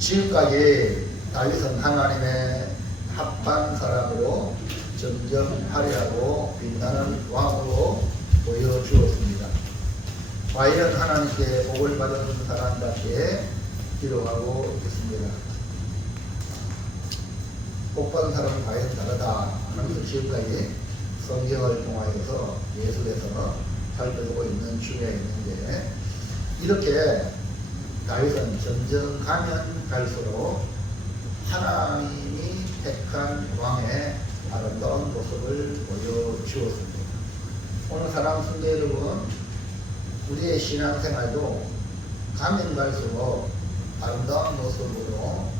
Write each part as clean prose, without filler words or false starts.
지금까지 다윗은 하나님의 합한 사람으로 점점 화려하고 빛나는 왕으로 보여주었습니다. 과연 하나님께 복을 받은 사람답게 기록하고 있습니다. 복받은 사람은 과연 다르다 하면서 지금까지 성경을 통하여서 예술에서 살펴보고 있는 중에 있는데, 이렇게 다윗은 점점 가면 갈수록 하나님이 택한 왕의 아름다운 모습을 보여주었습니다. 오늘 사랑하는 성도 여러분, 우리의 신앙생활도 가면 갈수록 아름다운 모습으로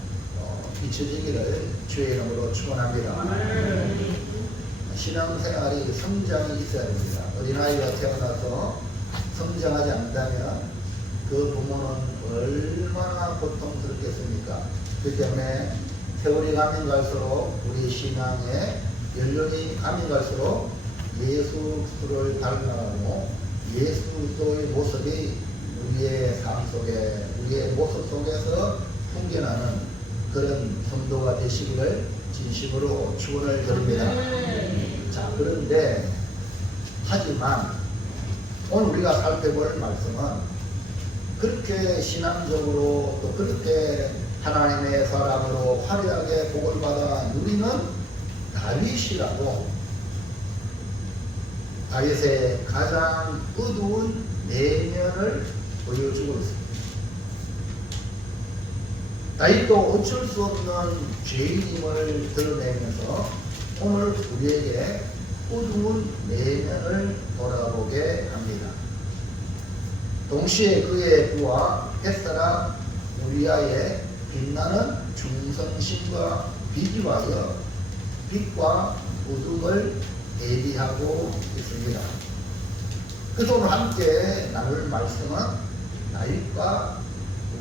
비춰지기를 주의 이름으로 축원합니다. 신앙생활이 성장이 있어야 됩니다. 어린아이가 태어나서 성장하지 않는다면 그 부모는 얼마나 고통스럽겠습니까? 그렇기 때문에 세월이 가면 갈수록 우리 신앙의 연륜이 가면 갈수록 예수 그리스도를 닮아가고 예수 그리스도의 모습이 우리의 삶 속에, 우리의 모습 속에서 풍겨나는 그런 성도가 되시기를 진심으로 축원을 드립니다. 자, 그런데 하지만 오늘 우리가 살펴볼 말씀은 그렇게 신앙적으로 또 그렇게 하나님의 사람으로 화려하게 복을 받아 누리는 다윗이라고, 다윗의 가장 어두운 내면을 보여주고 있습니다. 다윗도 어쩔 수 없는 죄인임을 드러내면서 오늘 우리에게 어두운 내면을 돌아보게 합니다. 동시에 그의 부하 햇사라 우리아의 빛나는 충성심과 비교하여 빛과 어둠을 대비하고 있습니다. 그래서 오늘 함께 나눌 말씀은 다윗과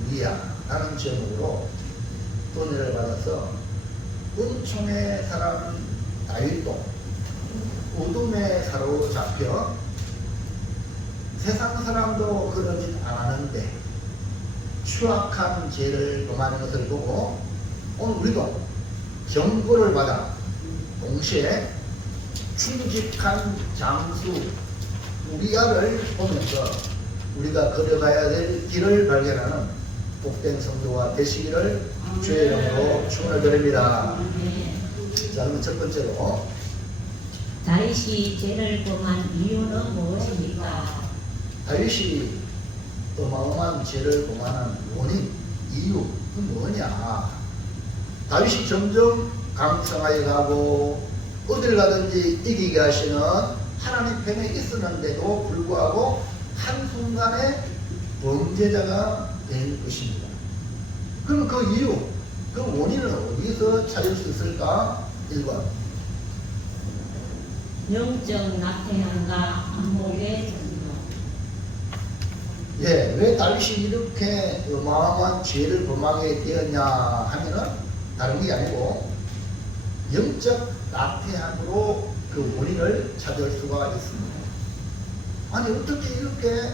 우리아라는 제목으로 은혜를 받아서 은총의 사람 다윗도 어둠에 사로잡혀 세상 사람도 그러진 않았는데 추악한 죄를 범하는 것을 보고 오늘 우리도 경고를 받아 동시에 충직한 장수 우리아를 보면서 우리가 걸어가야 될 길을 발견하는 복된 성도가 되시기를 주의 이름으로 축원을 드립니다. 자, 그러면 첫 번째로 다윗이 죄를 범한 이유는 무엇입니까? 다윗이 어마어마한 죄를 범하는 원인, 이유, 그 뭐냐? 다윗이 점점 강성하게 가고 어딜 가든지 이기게 하시는 하나님 편에 있었는데도 불구하고 한순간에 범죄자가 된 것입니다. 그럼 그 이유, 그 원인을 어디서 찾을 수 있을까? 1번 영적 나태함과 안목의 전도. 예, 왜 다윗이 이렇게 어마어마한 죄를 범하게 되었냐 하면은 다른 게 아니고 영적 나태함으로 그 원인을 찾을 수가 있습니다. 아니 어떻게 이렇게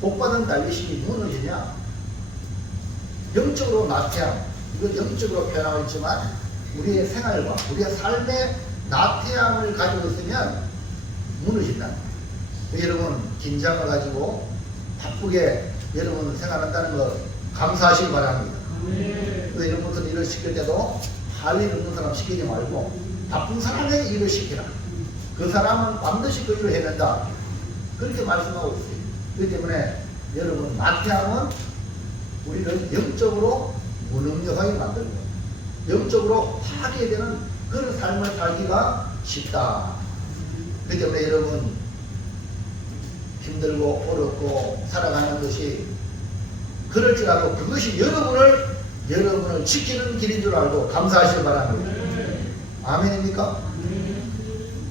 복받은 다윗이 무너지냐? 영적으로 나태함, 이건 영적으로 표현하고 있지만 우리의 생활과 우리의 삶의 나태함을 가지고 있으면 무너진다. 여러분 긴장을 가지고 바쁘게 여러분 생활한다는 거 감사하시기 바랍니다. 여러분 무슨 일을 시킬 때도 할 일 없는 사람 시키지 말고 바쁜 사람에게 일을 시키라. 그 사람은 반드시 그 일을 해낸다. 그렇게 말씀하고 있어요. 그렇기 때문에 여러분 나태함은 우리를 영적으로 무능력하게 만들고 영적으로 파괴되는 그런 삶을 살기가 쉽다. 그렇기 때문에 여러분 힘들고 어렵고 살아가는 것이 그럴지라도 그것이 여러분을 지키는 길인 줄 알고 감사하시기 바랍니다. 아멘입니까?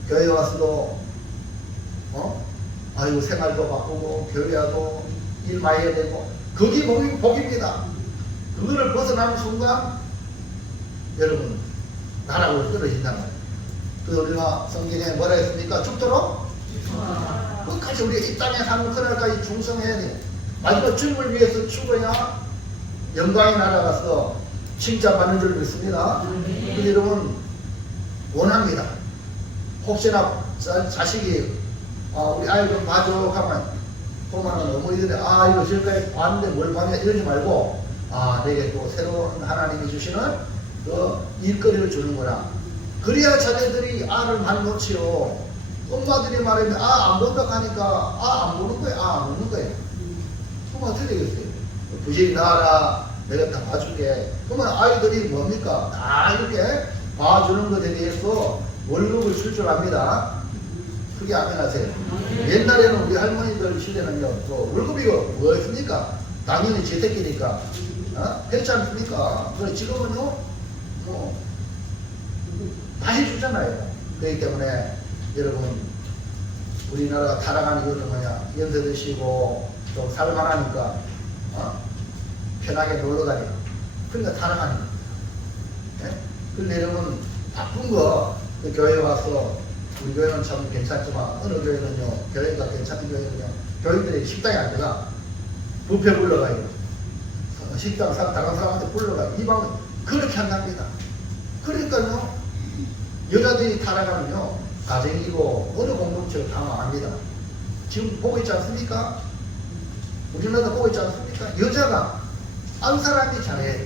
교회 와서도 아이고 생활도 바쁘고 교회 와도 일 많이 해야 되고 그게 복입니다. 그거를 벗어나는 순간 여러분 나라고 떨어진다는 거예요. 그 우리가 성경에 뭐라 했습니까? 죽도록 끝까지 우리가 이 땅에 사는 그날까지 충성해야 돼. 마지막 주님을 위해서 죽어야 영광의 나라 가서 칭찬받는 줄 믿습니다. 그래서 여러분 원합니다. 혹시나 자식이 우리 아이 좀 봐줘 하면 보면은 어머니들이 이거 지금까지 봤는데 뭘 봤냐 이러지 말고 내게 또 새로운 하나님이 주시는 그 일거리를 주는구나. 그래야 자녀들이 알을 많이 놓지요. 엄마들이 말하면 안 본다 하니까 안 보는 거야. 안 보는 거야. 그럼 어떻게 되겠어요? 부지런히 나와라. 내가 다 봐줄게. 그러면 아이들이 뭡니까? 다 이렇게 봐주는 것에 대해서 월급을 줄 줄 압니다. 그게 아멘하세요. 옛날에는 우리 할머니들 시대는요, 월급이 뭐였습니까? 당연히 재택이니까. 했지 않습니까? 그래 지금은요, 다 해주잖아요. 그렇기 때문에 여러분, 우리나라가 타락하는 이유는 뭐냐? 연세 드시고 좀 살만하니까, 편하게 놀러 다니고. 그러니까 타락하는 겁니다. 네? 그런데 여러분, 바쁜 거, 그 교회 와서, 우리 교회는 참 괜찮지만, 어느 교회는요, 교회가 괜찮은 교회는요, 교인들이 식당에 안 들어가. 뷔페 불러가요. 식당 다른 사람한테 불러가요. 이 방은 그렇게 한답니다. 그러니까요, 여자들이 타락하면요, 가정이고, 어느 공동체를 다 망합니다. 지금 보고 있지 않습니까? 우리나라도 보고 있지 않습니까? 여자가 한 사람이 잘해.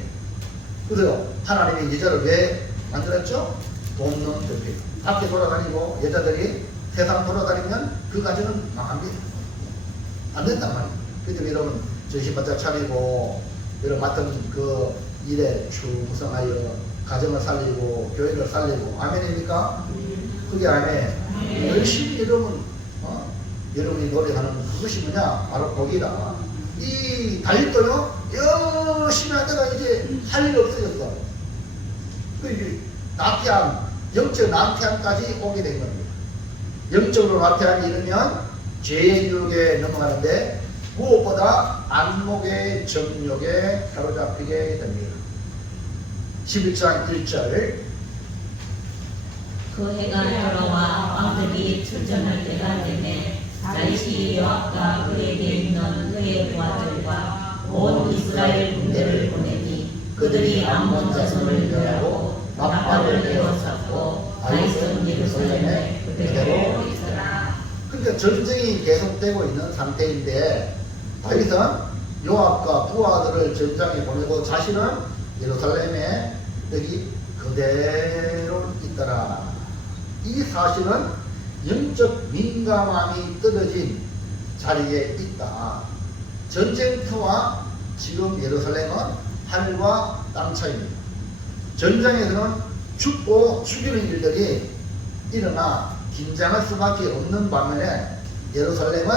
그래서 하나님이 여자를 왜 만들었죠? 돕는 대표. 밖에 돌아다니고 여자들이 세상 돌아다니면 그 가정은 망합니다. 안 된단 말이에요. 그때 여러분 정신 바짝 차리고 여러분 맡은 그 일에 충성하여 가정을 살리고 교회를 살리고 아멘입니까? 그게 아멘. 열심히 여러분 여러분이 노력하는 그것이 뭐냐? 바로 복이다. 이 다윗도요 열심히 하다가 이제 할 일이 없어졌어. 그 나태함, 영적 나태함까지 오게 된 겁니다. 영적으로 나태함이 이르면 죄의 유혹에 넘어가는데 무엇보다 안목의 정욕에 사로잡히게 됩니다. 11장 1절 그 해가 돌아와 왕들이 출전할 때가 되매 다윗이 요압과 그에게 있는 그의 부하들과 온 이스라엘 군대를 보내니 그들이 암몬 자손을 멸하고 막발을 에워쌌고 다윗은 예루살렘에 그대로 있더라. 그러니까 전쟁이 계속되고 있는 상태인데 다윗은 요압과 부하들을 전장에 보내고 자신은 예루살렘에 여기 그대로 있더라. 이 사실은 영적 민감함이 떨어진 자리에 있다. 전쟁터와 지금 예루살렘은 하늘과 땅 차이입니다. 전장에서는 죽고 죽이는 일들이 일어나 긴장할 수밖에 없는 반면에 예루살렘은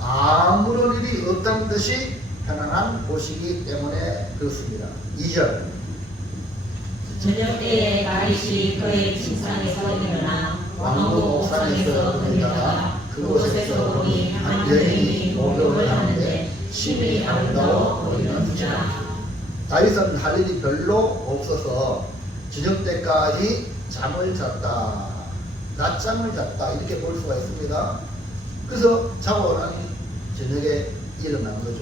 아무런 일이 없다는 듯이 편안한 곳이기 때문에 그렇습니다. 2절 저녁 때에 다윗이 그의 침상에서 일어나 왕궁 옥상에서 거니다가 그곳에서 보니 한 여인이 목욕을 하는데 심히 아름다워 보이는지라. 다윗은 할 일이 별로 없어서 저녁 때까지 잠을 잤다. 낮잠을 잤다. 이렇게 볼 수가 있습니다. 그래서 자고 난 저녁에 일어난 거죠.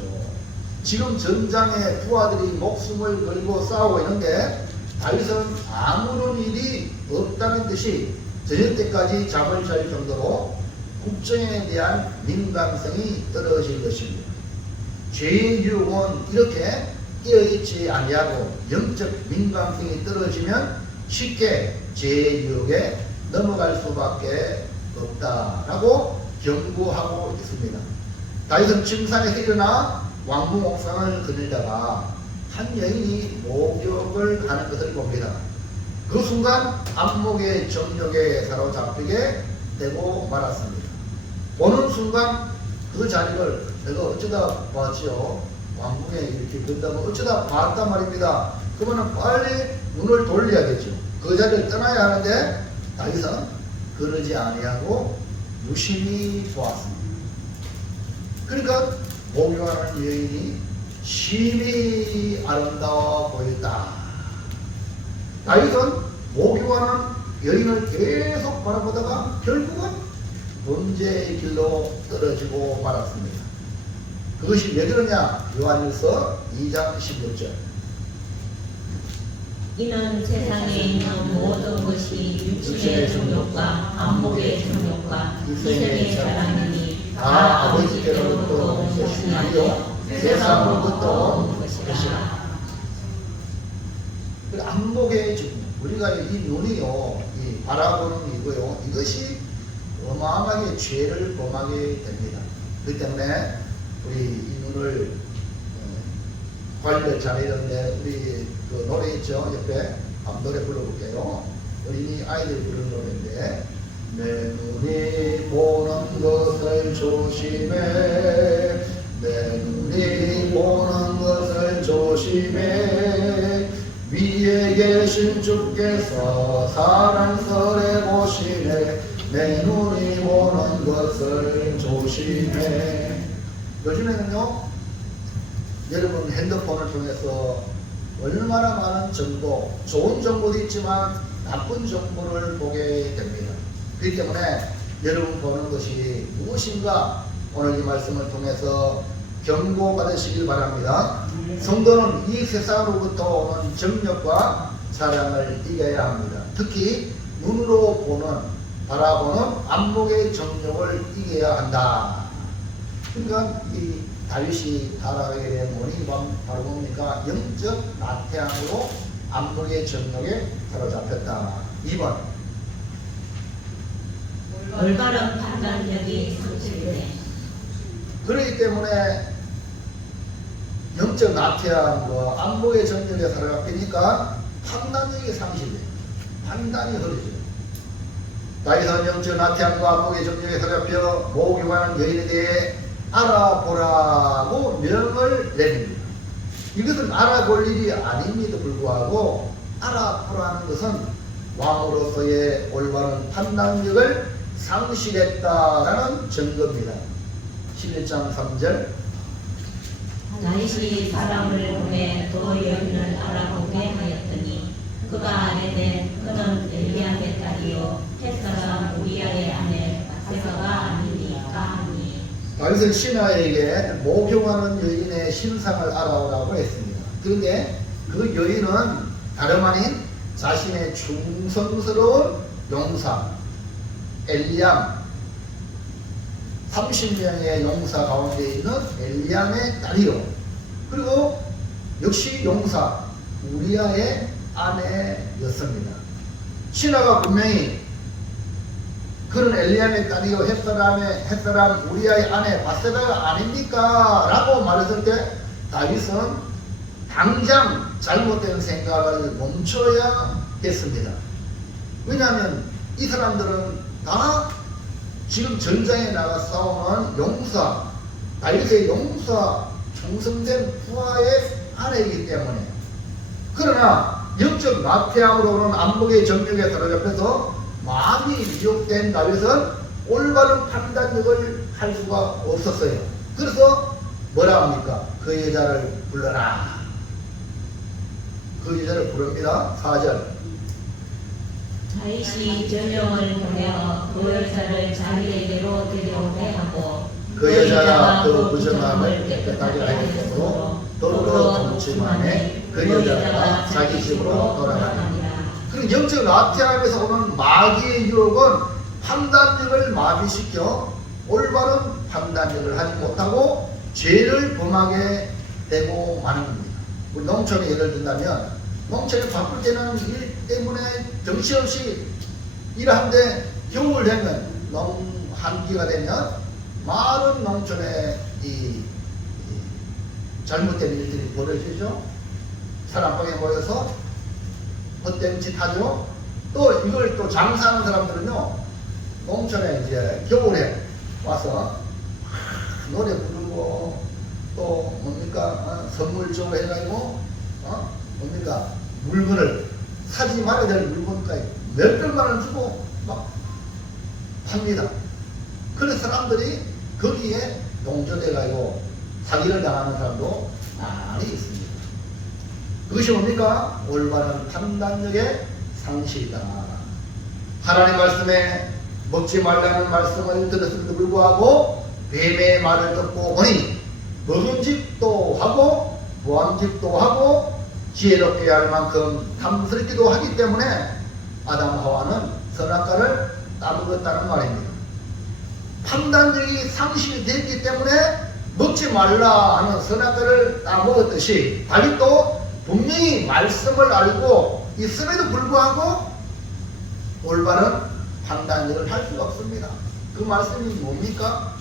지금 전장에 부하들이 목숨을 걸고 싸우고 있는데 다윗은 아무런 일이 없다는 듯이 저녁 때까지 잠을 잘 정도로 국정에 대한 민감성이 떨어진 것입니다. 죄의 유혹은 이렇게 깨어있지 아니하고 영적 민감성이 떨어지면 쉽게 죄의 유혹에 넘어갈 수밖에 없다라고 경고하고 있습니다. 다윗은 침상에서 일어나 왕궁 옥상을 거닐다가 한 여인이 목욕을 하는 것을 봅니다. 그 순간 안목의 정욕에 사로잡히게 되고 말았습니다. 보는 순간 그 자리를 내가 어쩌다 봤지요. 왕궁에 이렇게 건다고 어쩌다 봤단 말입니다. 그러면 빨리 눈을 돌려야겠죠. 그 자리를 떠나야 하는데 다윗은 그러지 아니하고 유심히 보았습니다. 그러니까 목욕하는 여인이 심히 아름다워 보였다. 다윗은 목욕하는 여인을 계속 바라보다가 결국은 범죄의 길로 떨어지고 말았습니다. 그것이 왜 그러냐? 요한일서 2장 16절 이는 세상에 있는 모든 것이 육신의 정욕과 안목의 정욕과 이생의 사랑이니 다 아버지께로부터 온 것이 아니요 세상으로부터 온 것이라. 그 안목의 정욕, 우리가 이 눈이요, 이 바라보는 이거요, 이것이 어마어마하게 죄를 범하게 됩니다. 그렇기 때문에 우리 이 눈을 관리를 잘해야되는데, 우리 그 노래 있죠? 옆에 한번 노래 불러볼게요. 어린이 아이들이 부르는 노래인데, 내 눈이 보는 것을 조심해, 내 눈이 보는 것을 조심해, 위에 계신 주께서 사랑스레 보시네, 내 눈이 보는 것을 조심해. 요즘에는요, 여러분 핸드폰을 통해서 얼마나 많은 정보, 좋은 정보도 있지만 나쁜 정보를 보게 됩니다. 그렇기 때문에 여러분 보는 것이 무엇인가 오늘 이 말씀을 통해서 경고받으시길 바랍니다. 성도는 이 세상으로부터 오는 정욕과 사랑을 이겨야 합니다. 특히 눈으로 보는, 바라보는 안목의 정욕을 이겨야 한다. 그러니까 이 다윗이 타락하게 된 원인이 바로 뭡니까? 영적 나태함으로 안목의 정욕에 사로잡혔다. 2번, 올바른 판단력이 상실돼. 그렇기 때문에 영적 나태함과 안목의 정욕에 사로잡히니까 판단력이 상실돼. 판단이 흐려져요. 다윗은 영적 나태함과 안목의 정욕에 사로잡혀 모교하는 여인에 대해 알아보라고 명을 내립니다. 이것은 알아볼 일이 아님에도 불구하고 알아보라는 것은 왕으로서의 올바른 판단력을 상실했다라는 증거입니다. 11장 3절, 다윗이 사람을 보내 또 여인을 알아보게 하였더니 그가 아내된 그는 엘리암의 딸이요 햇사람 우리아의 아내 바세바가 아니니까 하니. 다윗은 신하에게 모경하는 여인의 신상을 알아오라고 했습니다. 그런데 그 여인은 다름 아닌 자신의 충성스러운 용사 엘리암, 30명의 용사 가운데 있는 엘리암의 딸이요, 그리고 역시 용사 우리아의 아내였습니다. 신하가 분명히 그런 엘리암의 딸이요 햇사람 우리아의 아내 바세바가 아닙니까? 라고 말했을 때 다윗은 당장 잘못된 생각을 멈춰야 했습니다. 왜냐하면 이 사람들은 다 지금 전장에 나가 싸우는 용사, 다윗의 용사 충성된 부하의 아내이기 때문에. 그러나 영적 나태함으로는 안목의 정욕에 사로잡혀서 마음이 미혹된 다윗은 올바른 판단력을 할 수가 없었어요. 그래서 뭐라 합니까? 그 여자를 불러라. 그 여자를 부릅니다. 4절, 다윗이 전령을 보내어 그 여자를 자기에게로 데려오게 하고 그 여자가 그 부정함을 깨끗하게 하였으므로 더불어 동침하매 그 여자가 자기 집으로 돌아가니라. 그 영적 나태함에서 오는 마귀의 유혹은 판단력을 마비시켜 올바른 판단력을 하지 못하고 죄를 범하게 되고 마는 겁니다. 우리 농촌에 예를 든다면, 농촌에 바쁠 때는 일 때문에 정신없이 일하는데 겨울 되면, 한기가 되면 많은 농촌에 이 잘못된 일들이 벌어지죠. 사람방에 모여서 헛된 짓 하죠. 또 이걸 또 장사하는 사람들은요, 농촌에 이제 겨울에 와서 노래 부르고 또 뭡니까 선물 주고 해가지고 뭡니까 물건을 사지 말아야 될 물건까지 몇백만 원 주고 막 팝니다. 그런 사람들이 거기에 동조돼가지고 사기를 당하는 사람도 많이 있습니다. 그것이 뭡니까? 올바른 판단력의 상실이다. 하나님 말씀에 먹지 말라는 말씀을 들었음에도 불구하고 뱀의 말을 듣고 보니 먹음직도 하고 보암직도 하고 지혜롭게 할 만큼 탐스럽기도 하기 때문에 아담 하와는 선악과를 따먹었다는 말입니다. 판단력이 상실되었기 때문에 먹지 말라 하는 선악과를 따먹었듯이 다윗도 분명히 말씀을 알고 있음에도 불구하고 올바른 판단력을 할 수가 없습니다. 그 말씀이 뭡니까?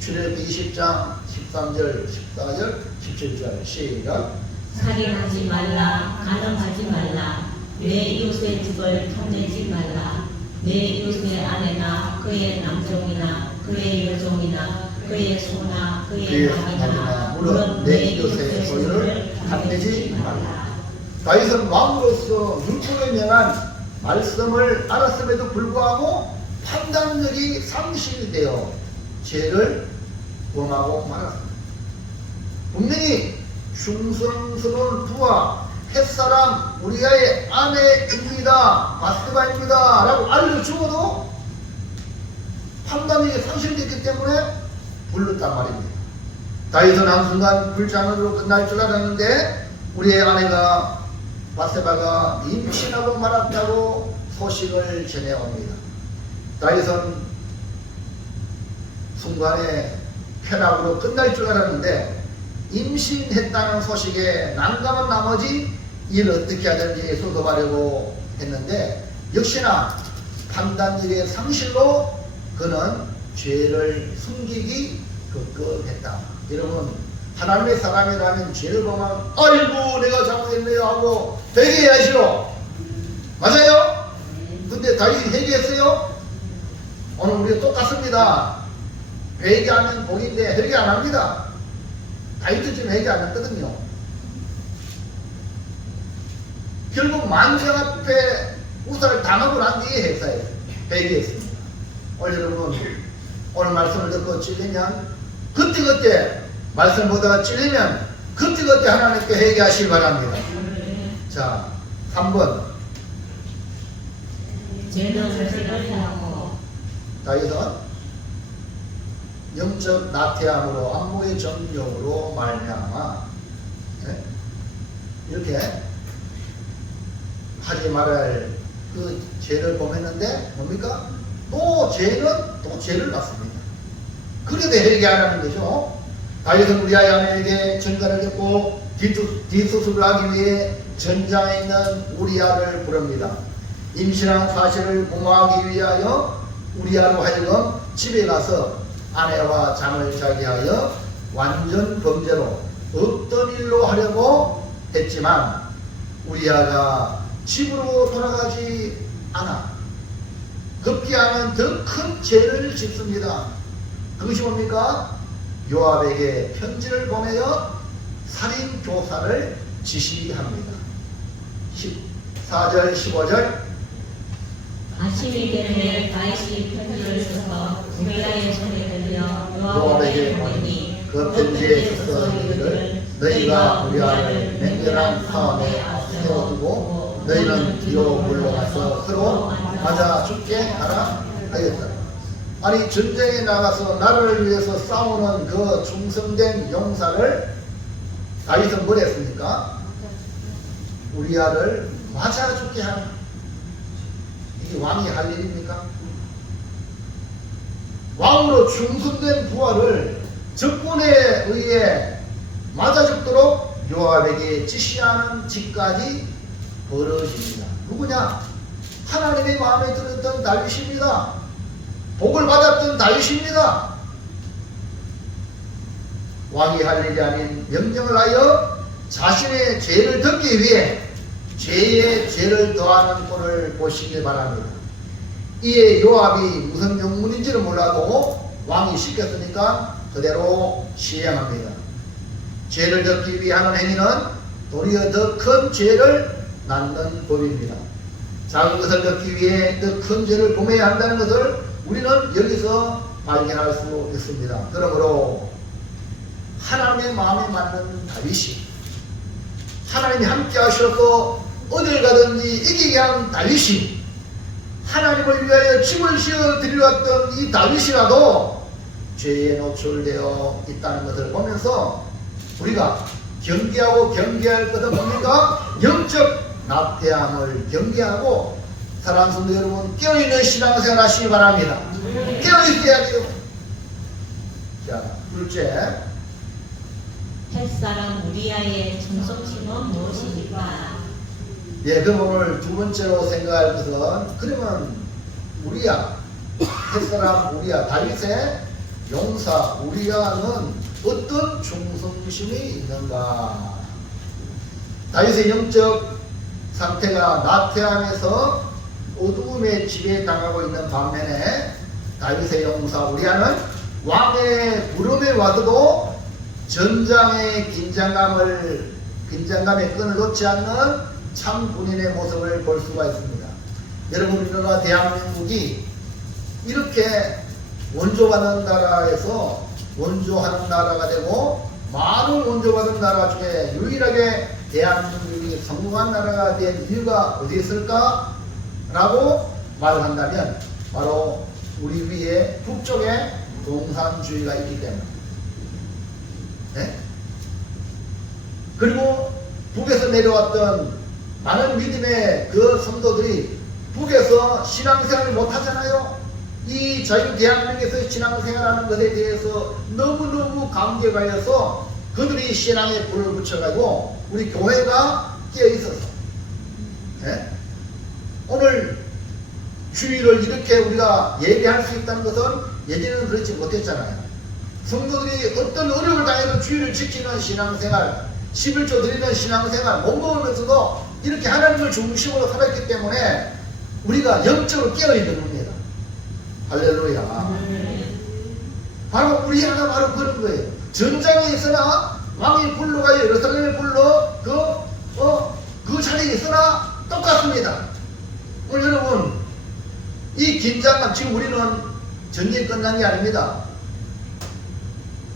출애굽기 20장 13절, 14절, 17절 시작. 살인하지 말라, 간음하지 말라, 내 이웃의 집을 탐내지 말라. 내 이웃의 아내나 그의 남종이나 그의 여종이나 그의 소나 그의 남이나 물론 내 이웃의 소유를 탐내지 말라. 다윗은 왕으로서 율법에 명한 말씀을 알았음에도 불구하고 판단력이 상실되어 죄를 범하고 말았습니다. 분명히 충성스러운 부하 햇사람 우리아의 아내입니다, 바스바입니다 라고 알려주어도 판단력이 상실됐기 때문에 불렀단 말입니다. 다윗은 한순간 불장으로 끝날 줄 알았는데 우리의 아내가 바세바가 임신하고 말았다고 소식을 전해옵니다. 다윗은 순간에 쾌락으로 끝날 줄 알았는데 임신했다는 소식에 난감한 나머지 이를 어떻게 하든지 쏟아가려고 했는데 역시나 판단력의 상실로 그는 죄를 숨기기 급급했다. 여러분, 하나님의 사람이라면 죄를 보면 아이고 내가 잘못했네요 하고 회개해야죠. 맞아요? 근데 다윗이 회개했어요? 오늘 우리가 똑같습니다. 회개하면 복인데 회개 안 합니다. 다윗도 지금 회개 안 했거든요. 결국 만병 앞에 우사를 당하고 난 뒤에 회개했습니다. 오늘 여러분, 오늘 말씀을 듣고 찔리면 그때그때 말씀 보다가 찔리면 그때그때 하나님께 회개하시기 바랍니다. 자, 3번 죄는 죄를 하고 다윗은 영적 나태함으로 안목의 정욕으로 말미암아 이렇게 하지 말아야 그 죄를 범했는데 뭡니까? 또 죄를 낳습니다. 그래도 회개하라는 거죠. 다윗은 우리아의 아내에게 전가를 줬고 뒷수술을 하기 위해 전장에 있는 우리아를 부릅니다. 임신한 사실을 무마하기 위하여 우리아로 하여금 집에 가서 아내와 잠을 자게 하여 완전 범죄로 없던 일로 하려고 했지만 우리아가 집으로 돌아가지 않아 급기야는 더 큰 죄를 짓습니다. 그것이 뭡니까? 요압에게 편지를 보내어 살인 교사를 지시합니다. 14절 15절 아침이 되매 다윗이 편지를 써서 우리아의 손에 들려 요압에게 보내니 그 편지에 있어 이르기를 너희가 우리아를 맹렬한 싸움에 세워두고 너희는 뒤로 물러가서 서로 맞아 죽게 하라 하였다. 아니 전쟁에 나가서 나라를 위해서 싸우는 그 충성된 용사를 다윗은 뭘 했습니까? 우리아를 맞아 죽게 하라. 이게 왕이 할 일입니까? 왕으로 충성된 부하를 적군에 의해 맞아 죽도록 요압에게 지시하는 짓까지 벌어집니다. 누구냐? 하나님의 마음에 들었던 다윗입니다. 복을 받았던 다윗입니다. 왕이 할 일이 아닌 명령을 하여 자신의 죄를 덮기 위해 죄에 죄를 더하는 꼴을 보시길 바랍니다. 이에 요압이 무슨 용문인지는 몰라도 왕이 시켰으니까 그대로 시행합니다. 죄를 덮기 위해 하는 행위는 도리어 더 큰 죄를 낳는 법입니다. 작은 것을 덮기 위해 더 큰 죄를 범해야 한다는 것을 우리는 여기서 발견할 수 있습니다. 그러므로 하나님의 마음에 맞는 다윗이 하나님이 함께 하셔서 어딜 가든지 이기게 한 다윗이 하나님을 위하여 집을 지어 드리왔던 이 다윗이라도 죄에 노출되어 있다는 것을 보면서 우리가 경계하고 경계할 것은 뭡니까? 영적 나태함을 경계하고 사랑하는 성도 여러분 깨어있는 신앙생활 하시기 바랍니다. 깨어있어야 돼요. 자, 둘째 햇사람 우리아의 정성심은 무엇입니까? 예, 그럼 오늘 두 번째로 생각할 것은 그러면 우리야 햇사람 우리야 다윗의 용사 우리야는 어떤 충성심이 있는가? 다윗의 영적 상태가 나태함에서 어두움에 지배당하고 있는 반면에 다윗의 용사 우리야는 왕의 부름에 와서도 전장의 긴장감의 끈을 놓지 않는 참 군인의 모습을 볼 수가 있습니다. 여러분 우리나라 대한민국이 이렇게 원조받는 나라에서 원조하는 나라가 되고 많은 원조받은 나라 중에 유일하게 대한민국이 성공한 나라가 된 이유가 어디에 있을까? 라고 말을 한다면 바로 우리 위에 북쪽에 공산주의가 있기 때문에 네? 그리고 북에서 내려왔던 많은 믿음의 그 성도들이 북에서 신앙생활을 못하잖아요. 이 저희 대한민국에서 신앙생활하는 것에 대해서 너무너무 감격하여서 그들이 신앙에 불을 붙여가지고 우리 교회가 깨어있어서 네? 오늘 주일을 이렇게 우리가 예배할 수 있다는 것은 예전에는 그렇지 못했잖아요. 성도들이 어떤 어려움을 당해도 주일을 지키는 신앙생활 11조 드리는 신앙생활 못 먹으면서도 이렇게 하나님을 중심으로 살았기 때문에 우리가 영적으로 깨어있는 겁니다. 할렐루야. 바로 우리 하나 바로 그런 거예요. 전장에 있으나 왕이 불러가요. 예루살렘에 불러 그 자리에 있으나 똑같습니다. 오늘 여러분 이 긴장감 지금 우리는 전쟁이 끝난 게 아닙니다.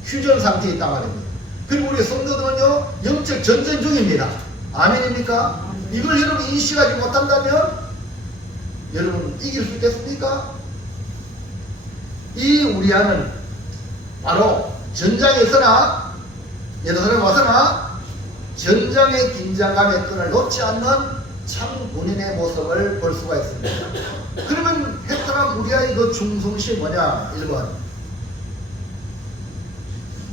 휴전 상태에 있단 말입니다. 그리고 우리 성도들은요 영적 전쟁 중입니다. 아멘입니까? 이걸 여러분 인식하지 못한다면 여러분 이길 수 있겠습니까? 이 우리아는 바로 전장에서나 예루살렘 와서나 전장의 긴장감의 끈을 놓지 않는 참 군인의 모습을 볼 수가 있습니다. 그러면 햇사람 우리아의 그 충성심이 뭐냐? 1번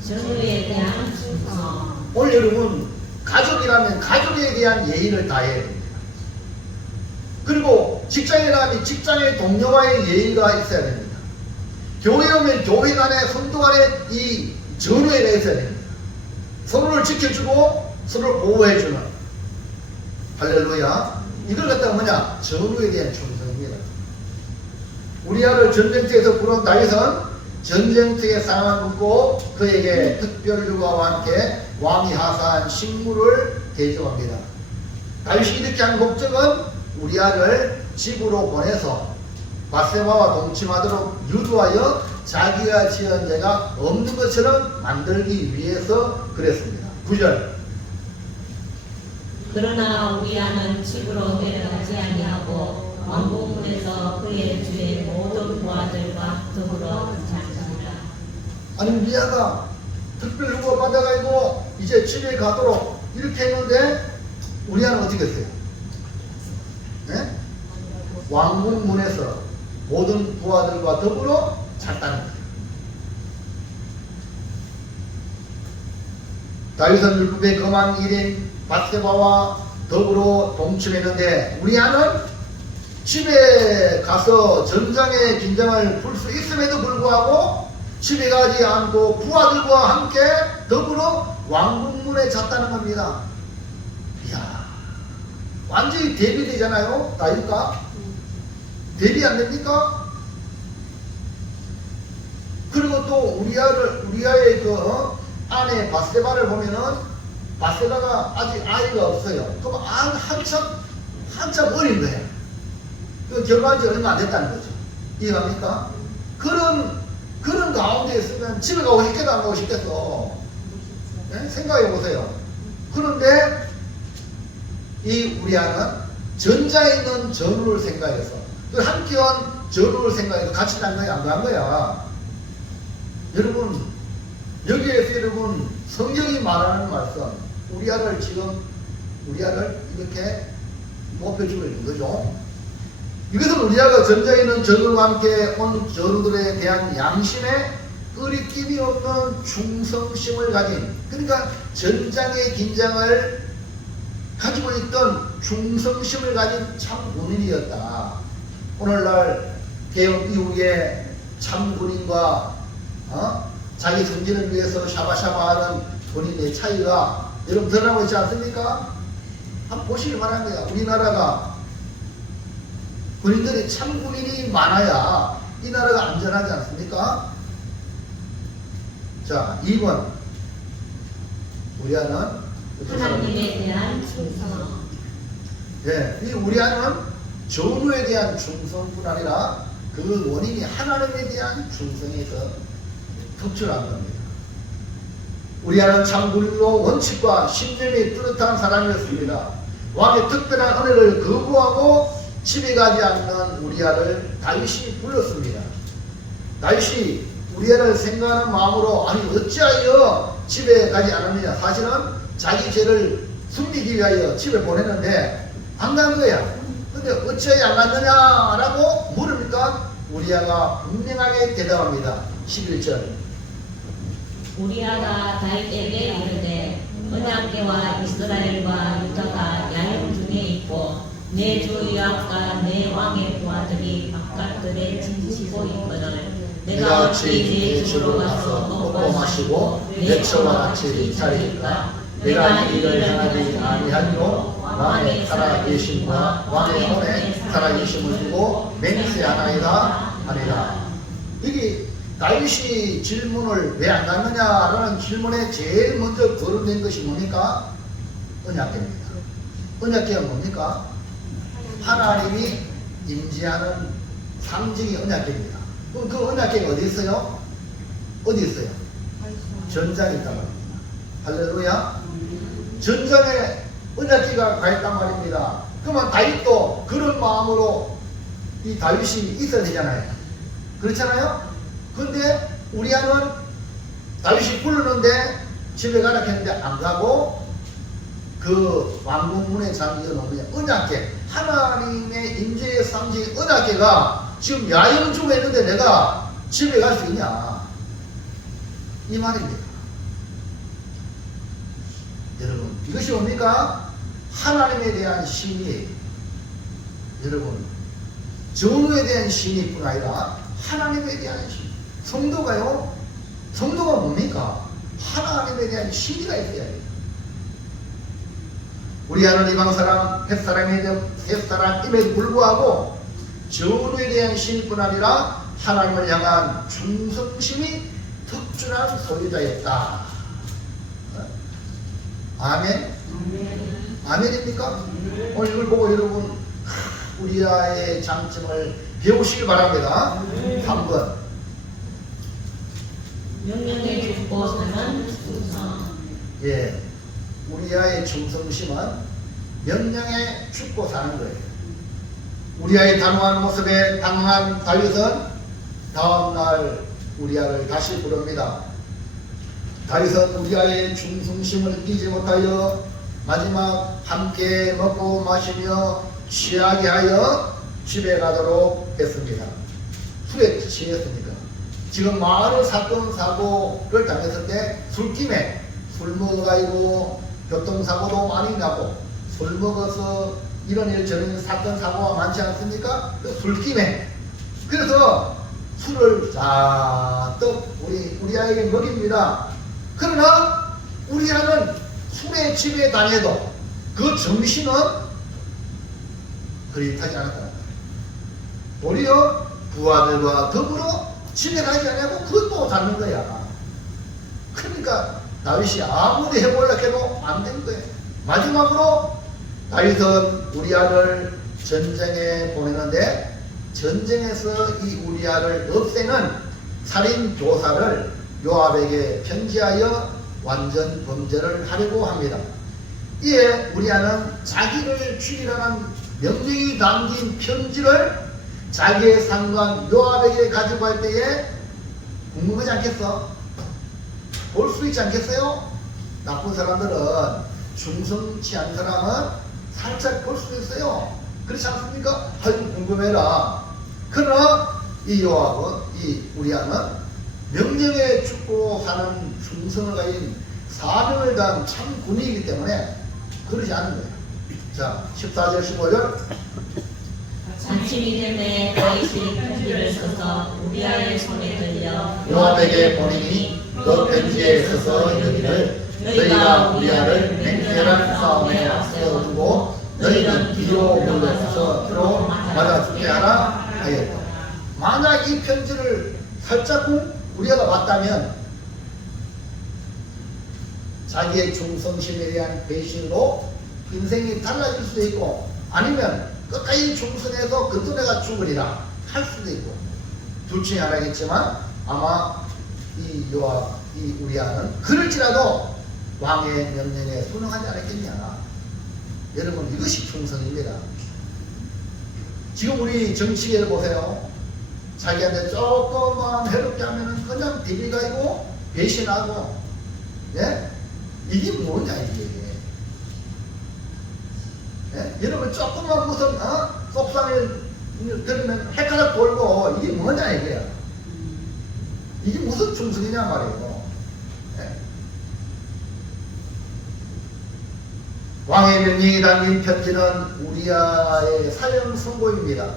전우에 대한 충성. 오늘 여러분 가족이라면 가족에 대한 예의를 다해야 됩니다. 그리고 직장이라면 직장의 동료와의 예의가 있어야 됩니다. 교회 오면 교회 간에 성도 간에 이 전우회가 있어야 됩니다. 서로를 지켜주고 서로를 보호해주는 할렐루야. 이걸 갖다가 뭐냐? 전우에 대한 충성입니다. 우리아를 전쟁터에서 부른 다윗은 전쟁터의 상황을 묻고 그에게 특별 휴가와 함께 왕이 하사한 식물을 대접합니다. 다윗이 이렇게 한 목적은 우리아를 집으로 보내서 바세바와 동침하도록 유도하여 자기가 지은 죄가 없는 것처럼 만들기 위해서 그랬습니다. 9절 그러나 우리아는 집으로 내려가지 아니하고 왕궁문에서 그의 주의 모든 부하들과 더불어 잔치니라. 아니 우리아가 특별 휴가 받아가지고 이제 집에 가도록 이렇게 했는데 우리아는 어떻게 했어요? 네? 왕궁문에서 모든 부하들과 더불어 잤다는 거예요. 다윗은 율법에 금한 일인 바세바와 더불어 동침했는데 우리아는 집에 가서 전장의 긴장을 풀 수 있음에도 불구하고 집에 가지 않고 부하들과 함께 더불어 왕궁문에 잤다는 겁니다. 이야, 완전히 대비되잖아요. 다윗과 대비 안 됩니까? 그리고 또 우리아의 그 아내 바세바를 보면은 바세바가 아직 아이가 없어요. 그럼 한참 어린 거예요. 그 결혼한 지 얼마 안 됐다는 거죠. 이해합니까? 그런 가운데 있으면 집에 가고 싶겠어 안 가고 싶겠어? 네? 생각해 보세요. 그런데 이 우리아는 전자에 있는 전우를 생각해서 그 함께한 전우를 생각해서 같이 간 거야 안 간 거야? 여러분 여기에서 여러분 성경이 말하는 말씀 우리아를 지금 우리아를 이렇게 높여주고 있는 거죠. 이것은 우리아가 전장에 있는 저들과 함께 온 저들에 대한 양심에 끄리낌이 없는 충성심을 가진, 그러니까 전장의 긴장을 가지고 있던 충성심을 가진 참 군인이었다. 오늘날 개혁 이후에 참 군인과 자기 승진을 위해서 샤바샤바하는 군인의 차이가 여러분 드러나고 있지 않습니까? 한번 보시기 바랍니다. 우리나라가 군인들이 참 군인이 많아야 이 나라가 안전하지 않습니까? 자, 2번 우리아는 하나님에 대한 충성. 예, 이 우리아는 전우에 대한 충성뿐 아니라 그 원인이 하나님에 대한 충성에서 특출한 겁니다. 우리아는 참군인으로 원칙과 신념이 뚜렷한 사람이었습니다. 왕의 특별한 은혜를 거부하고 집에 가지 않는 우리아를 다윗이 불렀습니다. 다윗이 우리아를 생각하는 마음으로 아니 어찌하여 집에 가지 않았느냐. 사실은 자기 죄를 숨기기 위하여 집에 보냈는데 안 간 거야. 근데 어찌하여 안 갔느냐라고 물으니까 우리아가 분명하게 대답합니다. 11절. 우리아가 다윗에게 이르되 언약궤와 이스라엘과 유다가 야영 중에 있고 내 주 요압과 내 왕의 부하들이 바깥들에 진치고 있거늘 내가 어찌 내 집으로 가서 먹고 마시고 내 처와 같이 차리리까. 내가 이 일을 행하지 아니하리로 왕의 살아계심과 왕의 손에 살아계심을 두고 맹세하나이다 하리라. 여기 다윗이 질문을 왜 안 갔느냐라는 질문에 제일 먼저 거론된 것이 뭡니까? 언약궤입니다. 언약궤가 뭡니까? 하나님이 임재하는 상징이 언약궤입니다. 그럼 그 언약궤가 어디 있어요? 어디 있어요? 전장에 있단 말입니다. 할렐루야. 전장에 언약궤가 가 있단 말입니다. 그러면 다윗도 그런 마음으로 이 다윗이 있어야 되잖아요. 그렇잖아요? 근데 우리아는 다윗이 부르는데 집에 가라 했는데 안 가고 그 왕궁문에 잠겨 놓으면 언약궤, 하나님의 임재의 상징 언약궤가 지금 야영 중에 있는데 내가 집에 갈 수 있냐, 이 말입니다. 여러분, 이것이 뭡니까? 하나님에 대한 신이, 여러분, 전우에 대한 신이뿐 아니라 하나님에 대한 신. 성도가요, 성도가 뭡니까? 하나님에 대한 신의가 있어야 돼요. 우리아는 이방사람, 햇사람임에도 불구하고 전우에 대한 신뿐 아니라 하나님을 향한 충성심이 특출한 소유자였다. 아멘? 아멘입니까? 오늘 이걸 보고 여러분 우리아의 장점을 배우시길 바랍니다. 3번. 명령에 죽고 사는 충성. 예, 우리아의 충성심은 명령에 죽고 사는 거예요. 우리아의 단호한 모습에 당한 다윗은 다음날 우리아를 다시 부릅니다. 다윗은 우리아의 충성심을 잊지 못하여 마지막 함께 먹고 마시며 취하게 하여 집에 가도록 했습니다. 술에 취했으니까. 지금 많은 사건 사고를 당했을 때 술김에 술 먹어가지고 교통사고도 많이 나고 술 먹어서 이런 일 저런 사건 사고가 많지 않습니까? 그 술김에. 그래서 술을 잔뜩 우리아에게 먹입니다. 그러나 우리아는 술에 집에 다녀도 그 정신은 흐릿하지 않았다는 거예요. 도리어 부하들과 더불어 집에 가지 않냐고 그것도 잡는 거야. 그러니까 다윗이 아무리 해보려고 해도 안 된 거예요. 마지막으로 다윗은 우리아를 전쟁에 보내는데 전쟁에서 이 우리아를 없애는 살인 교사를 요압에게 편지하여 완전 범죄를 하려고 합니다. 이에 우리아는 자기를 죽이라는 명령이 담긴 편지를 자기의 상관 요압에게 가지고 갈 때에 궁금하지 않겠어? 볼 수 있지 않겠어요? 나쁜 사람들은 충성치 않은 사람은 살짝 볼 수도 있어요. 그렇지 않습니까? 아이고 궁금해라. 그러나 이 요압은, 이 우리아는 명령에 죽고 사는 충성을 가진 사명을 다한 참 군인이기 때문에 그러지 않은 거예요. 자, 14절 15절. 아침이 되매 다윗이 편지를 써서 우리아의 손에 들려 요압에게 보내니 그 편지에 써서 이르기를 너희가 우리아를 맹렬한 싸움에 앞세워두고 너희는 뒤로 물러서서 뒤로 맞아 죽게 하라 하였다. 만약 이 편지를 살짝 우리아가 봤다면 자기의 충성심에 대한 배신으로 인생이 달라질 수도 있고, 아니면 끝까지 충성해서 그도 내가 죽으리라 할 수도 있고, 둘 중에 하나겠지만 아마 이 요압, 이 우리아는 그럴지라도 왕의 명령에 순응하지 않았겠냐. 여러분, 이것이 충성입니다. 지금 우리 정치계를 보세요. 자기한테 조금만 해롭게 하면은 그냥 비비가이고 배신하고, 예? 이게 뭐냐 이게. 예? 여러분 조금만 무슨 속상을 들으면 헷갈려 돌고 이게 뭐냐 이거야. 이게 무슨 충성이냐 말이에요. 예? 왕의 명령이 담긴 편지는 우리아의 사형 선고입니다.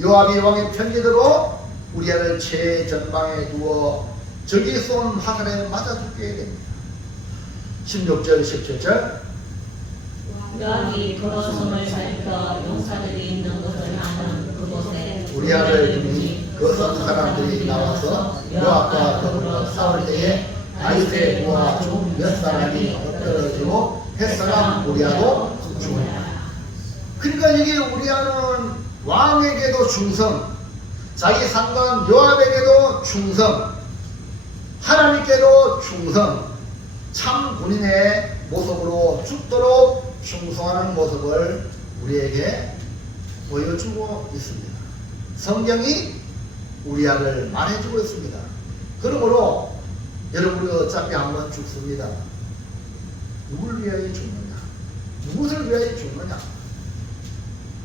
요압이 왕의 편지대로 우리아를 최전방에 두어 적이 쏜 화살에 맞아 죽게 됩니다. 16절 17절. 요압이 걸어섬을 살펴 용사들이 있는 곳을 아는 그곳에 우리아를 두니 그 선 사람들이 나와서 요압과 더불어 싸울 때에 다윗의 부하 중 몇 사람이 엎드러지고 햇사람 우리아도 죽었다. 그러니까 이게 우리아는 왕에게도 충성, 자기 상관 요압에게도 충성, 하나님께도 충성, 참 군인의 모습으로 죽도록 충성하는 모습을 우리에게 보여주고 있습니다. 성경이 우리아를 말해주고 있습니다. 그러므로 여러분이 어차피 한번 죽습니다. 누구를 위하여 죽느냐? 무엇을 위하여 죽느냐?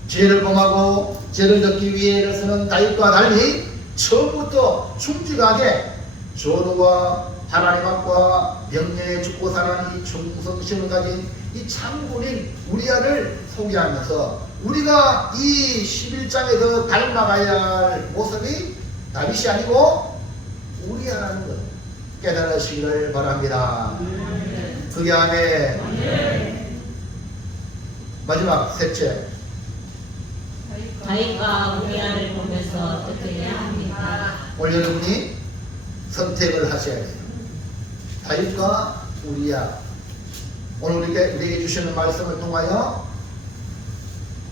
죄를 범하고 죄를 덮기 위해 일어서는 다윗과 달리 처음부터 충직하게 전우와 하나님 앞과 명령에 죽고 사는 이 충성심을 가진 이 참군인 우리아를 소개하면서 우리가 이 11장에서 닮아가야 할 모습이 다윗이 아니고 우리아라는 것 깨달으시기를 바랍니다. 그게 안에 마지막 셋째, 다윗과 우리아를 보면서 어떻게 해야 합니까? 오늘 여러분이 선택을 하셔야 돼요. 다윗과 우리아, 오늘 우리에게 주시는 말씀을 통하여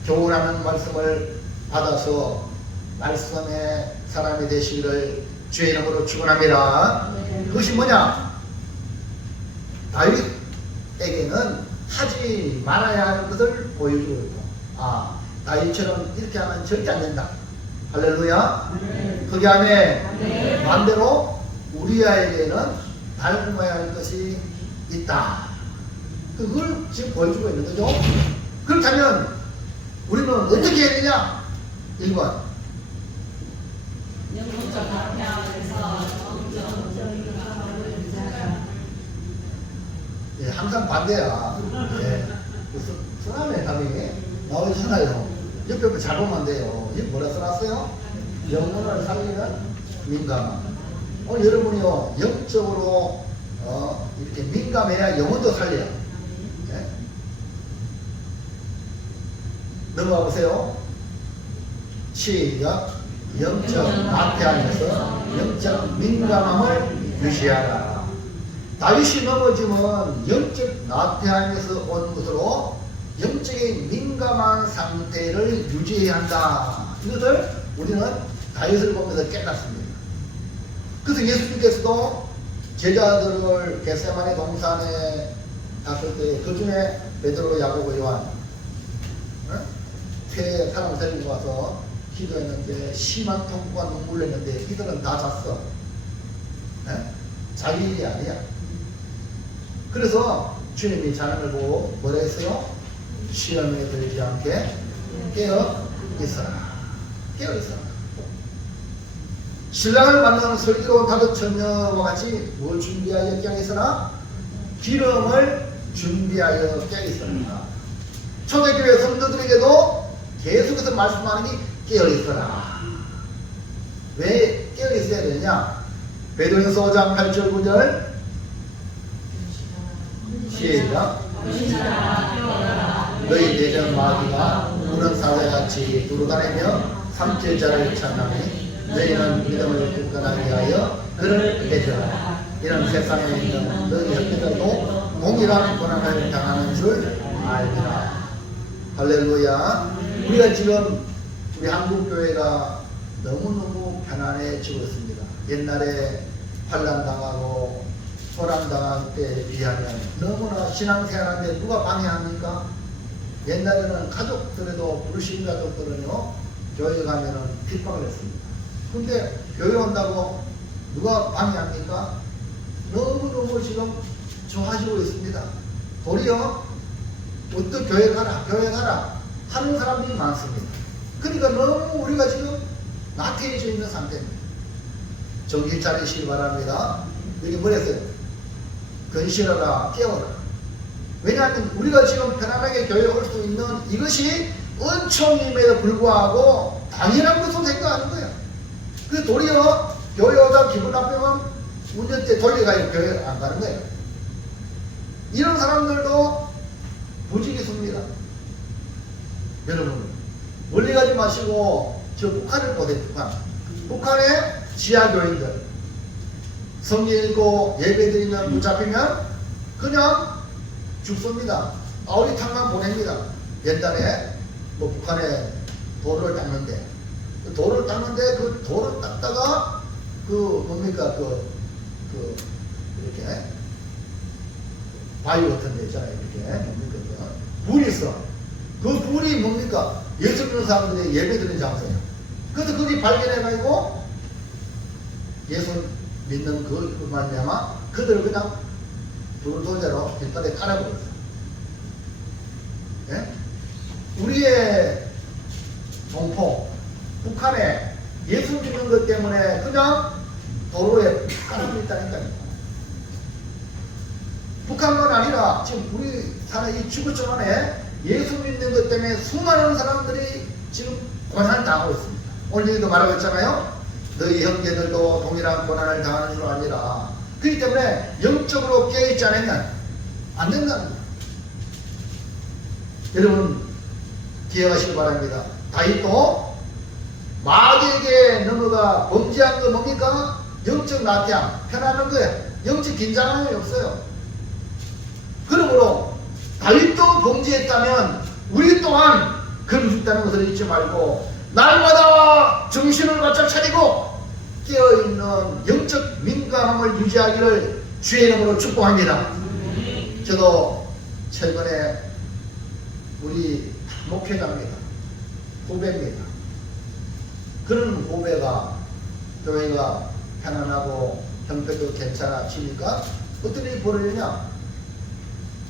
교훈하는 말씀을 받아서 말씀의 사람이 되시기를 주의 이름으로 축원합니다. 그것이 뭐냐? 다윗에게는 하지 말아야 할 것을 보여주고 있고, 다윗처럼 이렇게 하면 절대 안 된다. 할렐루야. 그게 안에 반대로 우리아에게는 닮아야 할 것이 있다. 그걸 지금 보여주고 있는 거죠. 그렇다면 우리는 어떻게 해야 되냐? 1번, 영적 합량에서 예, 항상 반대야. 예. 쓰나미에 감이 나오잖아요. 옆에 잘 보면 안 돼요. 이게 뭐라 써놨어요? 영혼을 살리는 민감. 오늘 여러분이요, 영적으로 이렇게 민감해야 영혼도 살려요. 예? 넘어가 보세요. 시작. 영적 나태함에서 영적 민감함을 유지하라. 다윗이 넘어지면 영적 나태함에서 온 것으로 영적인 민감한 상태를 유지해야 한다. 이것을 우리는 다윗을 보면서 깨닫습니다. 그래서 예수님께서도 제자들을 겟세마네 동산에 갔을 때 그 중에 베드로, 야고보, 요한 폐에 사람을 데리고 와서 기도했는데 심한痛苦와 눈물을 냈는데 이들은 다 잤어. 자기 일이 아니야. 그래서 주님이 자는 걸 보고 뭐라 했어요? 시험에 들지 않게 깨어 있어라. 깨어 있어라. 신랑을 만나는 슬기로운 다섯 처녀와 같이 뭘 준비하여 깨어 있어라? 기름을 준비하여 깨어 있어라. 초대교회 성도들에게도 계속해서 말씀하는 게 깨어 있어라. 왜 깨어 있어야 되느냐? 베드로전서 5장 8절 9절 시작. 너희 내전 마귀가 우는 사자같이 두루다니며 삼킬자를 찾나니 너희는 믿음을 굳건하게 하여 그를 대적하라. 이런 세상에 있는 너희 형제들도 동일한 고난을 당하는 줄 알리라. 할렐루야. 우리가 지금 우리 한국교회가 너무너무 편안해지고 있습니다. 옛날에 환난당하고 소란당할 때에 비하면 너무나 신앙생활하는데 누가 방해합니까? 옛날에는 가족들에도 불신 가족들은요 교회 가면은 핍박을 했습니다. 근데 교회 온다고 누가 방해합니까? 너무너무 지금 좋아지고 있습니다. 도리어 어떤 교회 가라 하는 사람들이 많습니다. 그러니까 너무 우리가 지금 나태해져 있는 상태입니다. 정신 차리시기 바랍니다. 여기 뭐랬어요? 근실하라, 깨어라. 왜냐하면 우리가 지금 편안하게 교회에 올 수 있는 이것이 은총임에도 불구하고 당연한 것으로 생각하는 거예요. 그 도리어 교회 오다 기분 나쁘면 운전대 돌려가지고 교회 안 가는 거예요. 이런 사람들도 부지기수입니다. 여러분 멀리 가지 마시고 저 북한을 보세요. 북한의 지하교인들 성경 읽고 예배 드리면 붙잡히면 그냥 죽습니다. 아우리탕만 보냅니다. 옛날에 뭐 북한에 돌을 닦는데 그 돌을 닦다가 그 뭡니까 이렇게 바위 같은 데 있잖아요. 이렇게 뭡니까 불이 있어. 그 불이 뭡니까 예수 믿는 사람들이 예배 드리는 장소예요. 그래서 거기 발견해가지고 예수 믿는 그 말미암아 그들을 그냥 불도저로 길바닥에 깔아버렸어요. 예? 우리의 동포 북한에 예수 믿는 것 때문에 그냥 도로에 깔아버렸다니까요. 북한뿐 아니라 지금 우리 사는 이 지구촌 안에 예수 믿는 것 때문에 수많은 사람들이 지금 고난을 당하고 있습니다. 오늘 여기도 말하고 있잖아요. 너희 형제들도 동일한 고난을 당하는 줄 아니라. 그렇기 때문에 영적으로 깨어있지 않으면 안 된다는 거예요. 여러분 기억하시기 바랍니다. 다윗도 마귀에게 넘어가 범죄한 거 뭡니까? 영적 나태함, 편안한 거예요. 영적 긴장함이 없어요. 그러므로 다윗도 범죄했다면 우리 또한 그럴 수 있다는 것을 잊지 말고 날마다 정신을 바짝 차리고 깨어있는 영적 민감함을 유지하기를 주의 이름으로 축복합니다. 저도 최근에 우리 목회자입니다. 후배입니다. 그런 후배가 교회가 편안하고 형편도 괜찮아지니까 어떤 일이 벌어지냐?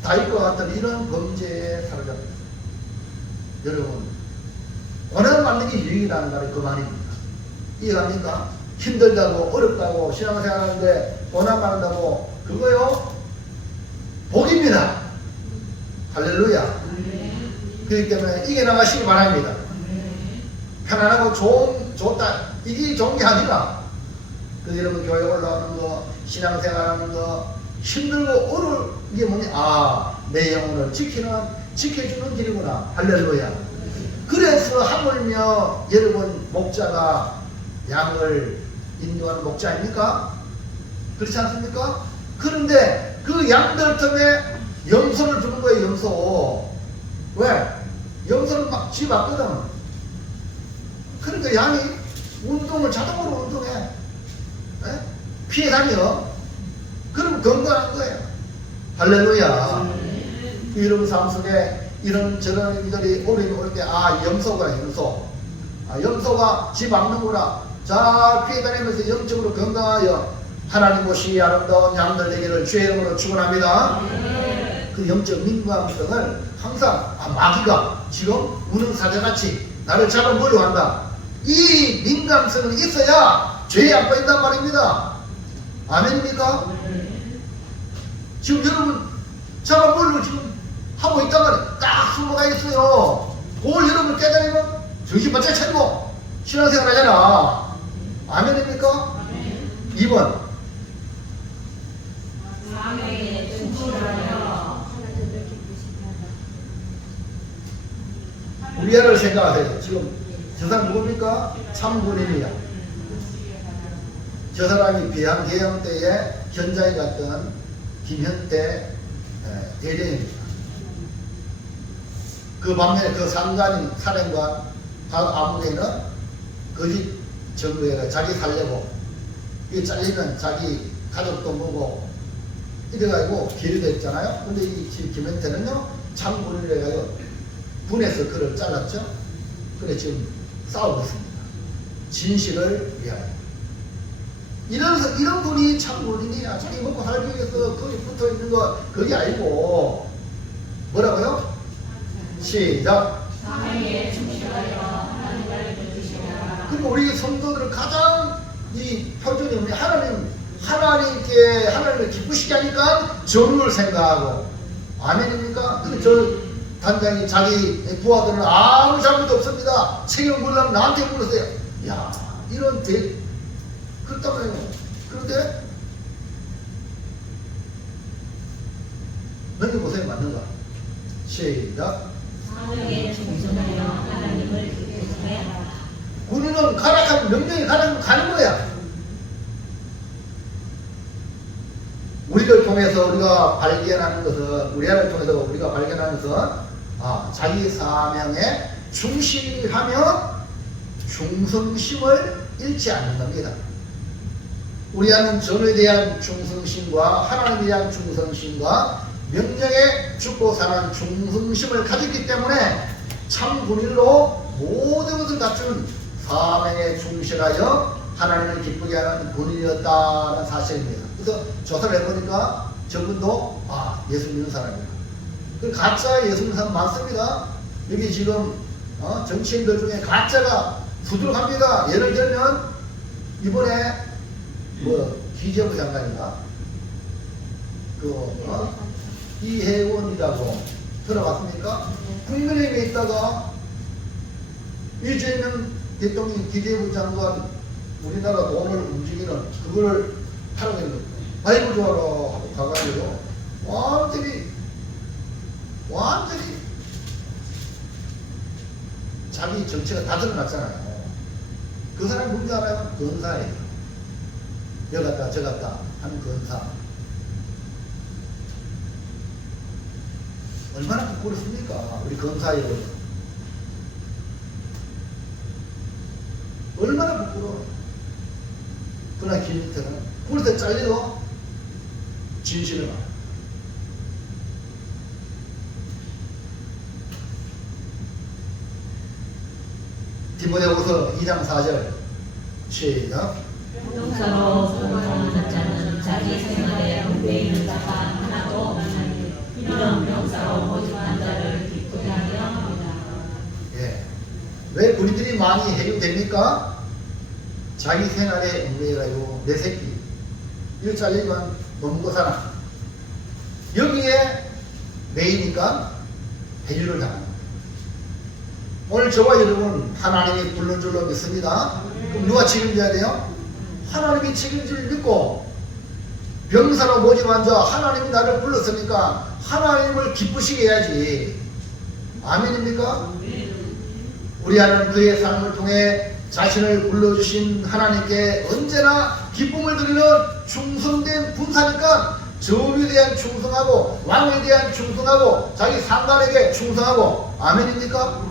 다윗과 같은 이런 범죄에 사로잡혔어요. 여러분 고난 받는 게 유익이라는 말이 그 말입니다. 이해갑니까? 힘들다고 어렵다고 신앙생활하는데 고난 받는다고 그거요 복입니다. 할렐루야. 그렇기 때문에 이겨나가시기 바랍니다. 편안하고 좋다 이게 좋은 게 아니라 그 여러분 교회 올라오는 거 신앙생활하는 거 힘들고 어려운 게 뭐냐? 내 영혼을 지켜주는 길이구나. 할렐루야. 그래서 하물며 여러분 목자가 양을 인도하는 목자 아닙니까? 그렇지 않습니까? 그런데 그 양들 틈에 염소를 주는 거예요. 염소. 왜? 염소는 막 쥐 맞거든. 그러니까 양이 운동을 자동으로 운동해. 네? 피해 다녀. 그럼 건강한 거예요. 할렐루야. 여러분 삶 속에 이런 저런 일들이 오리면 올 때 염소가 염소가 쥐 막는구나. 자 피해 다니면서 영적으로 건강하여 하나님 보시 아름다운 양들 되기를 주의 이름으로 축원합니다. 그 영적 민감성을 항상 마귀가 지금 우는 사자같이 나를 잡아먹으려 한다. 이 민감성은 있어야 죄에 안 빠진단 말입니다. 아멘입니까? 지금 여러분 잡아먹으려고 지금 하고 있단 말이에요. 딱 숨어가 있어요. 그걸 여러분 깨달으면 정신 바짝 차리고 신앙생활 하잖아. 아멘입니까? 2번 사명에 충실하여 우리아를 생각하세요. 지금 저 사람 누굽니까? 참 군인이야. 저 사람이 비양개혁 때에 현장에 갔던 김현태 대령입니다. 그 반면에 그 상관인 사령관 각 아무개는 거짓 정부에 자기 살려고 이게 잘리면 자기 가족도 보고 이래가지고 길이 됐잖아요. 근데 이 김현태는요 참 군인을 해가지고 분해서 그를 잘랐죠. 그래 지금 싸우고 있습니다. 진실을 위하여. 이런 분이 참 군인이 자기 먹고 살기 위해서 거기 붙어 있는 거 그게 아니고 뭐라고요? 시작. 사명에 충실하여 하나님을 믿으시라. 그리고 우리 성도들은 가장 이 표준이 뭐냐? 하나님을 기쁘시게 하니까 정을 생각하고 아멘입니까? 근데 저 단장이 자기 부하들은 아무 잘못도 없습니다. 책임을 물으려면 나한테 물으세요. 야 이런 그렇단 말이에요. 그런데 넘겨보세요. 맞는가? 시작. 사명에 충실하여 하나님을 믿으시라. 군인은 가락하면 명령이 가락하면 가는 거야. 우리를 통해서 우리가 발견하는 것은 우리를 통해서 우리가 발견하는 것은 자기 사명에 충실하며 충성심을 잃지 않는 겁니다. 우리 안은 전에 대한 충성심과 하나님에 대한 충성심과 명령에 죽고 사는 충성심을 가졌기 때문에 참 군인으로 모든 것을 갖춘 사명에 충실하여 하나님을 기쁘게 하는 군인이었다는 사실입니다. 그래서 조사를 해보니까 저분도 예수 믿는 사람이에요. 그 가짜 예수 믿는 사람 많습니다. 여기 지금 정치인들 중에 가짜가 수두룩합니다. 예를 들면 이번에 기재부 장관인가 이혜원이라고 들어봤습니까? 국민의힘에 있다가 이재명 대통령 기재부 장관 우리나라 돈을 움직이는 그거를 하라고 했는데 아이고 좋아라 하고 가가지고 완전히 자기 정체가 다 드러났잖아요. 그 사람이 뭔지 알아요? 건사예요. 여 갔다 저 갔다 하는 건사. 얼마나 부끄럽습니까? 우리 건사예요. 얼마나 부끄러워. 그러나 김인태는 그럴 잘려도 진실을 말해. 디모데후서 2장 4절 시작. 용사로 소망하는 자는 자기 생활에 분배 있는 자가 하나도 없나니 이런 병사로 모집한 자를 기쁘게 하려 합니다. 예. 왜 우리들이 많이 해유됩니까? 자기 생활에 웅매가지고 내 새끼 이거 잘리면 못 먹고 살아. 여기에 매이니까 해유를 당합니다. 오늘 저와 여러분 하나님이 부른 줄로 믿습니다. 그럼 누가 책임져야 돼요? 하나님이 책임질 믿고 병사로 모집한 자 하나님이 나를 불렀으니까 하나님을 기쁘시게 해야지. 아멘입니까? 우리 안은 그의 삶을 통해 자신을 불러주신 하나님께 언제나 기쁨을 드리는 충성된 군사니까 정에 대한 충성하고 왕에 대한 충성하고 자기 상관에게 충성하고 아멘입니까?